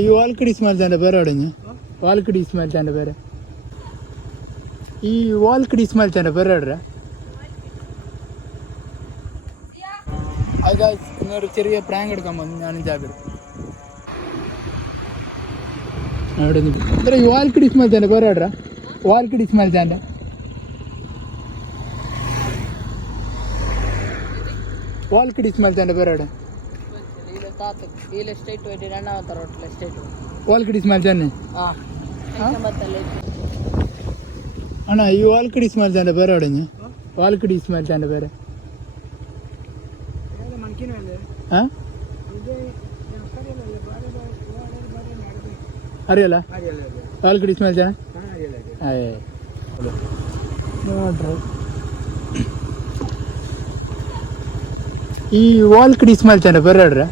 ഈ വാൽക്കടി ഇസ്മായിൽ ഖാന്റെ പേര് എവിടെഞ്ഞ്? വാൽക്കടി ഇസ്മായിൽ ഖാന്റെ പേര്, ഈ വാൽക്കടി ഇസ്മായിൽ ഖാന്റെ പേര് എവിടെ? ഇന്നൊരു ചെറിയ പ്രാങ്ക് എടുക്കാൻ വന്നു ഞാനും ജാബിർ. അവിടെ ഈ വാൽക്കടി ഇസ്മായിൽ ഖാന്റെ പേര് എവിടെ? വാൽക്കടി ഇസ്മായിൽ ഖാന്റെ വാൽക്കടി ഇസ്മായിൽ ഖാന്റെ പേര് എവിടെ? വാൽക്കടി ഇസ്മായിൽ ഖാനെ ആണോ? ഈ വാൽക്കടി ഇസ്മായിൽ ഖാന്റെ പേര് എവിടെഞ്ഞ്? വാൽക്കടി ഇസ്മായിൽ ഖാന്റെ പേര് അറിയല്ല? വാൽക്കടി ഇസ്മായിൽ ഖാൻ ഈ വാൽക്കടി ഇസ്മായിൽ ഖാന്റെ പേര് എവിടെ?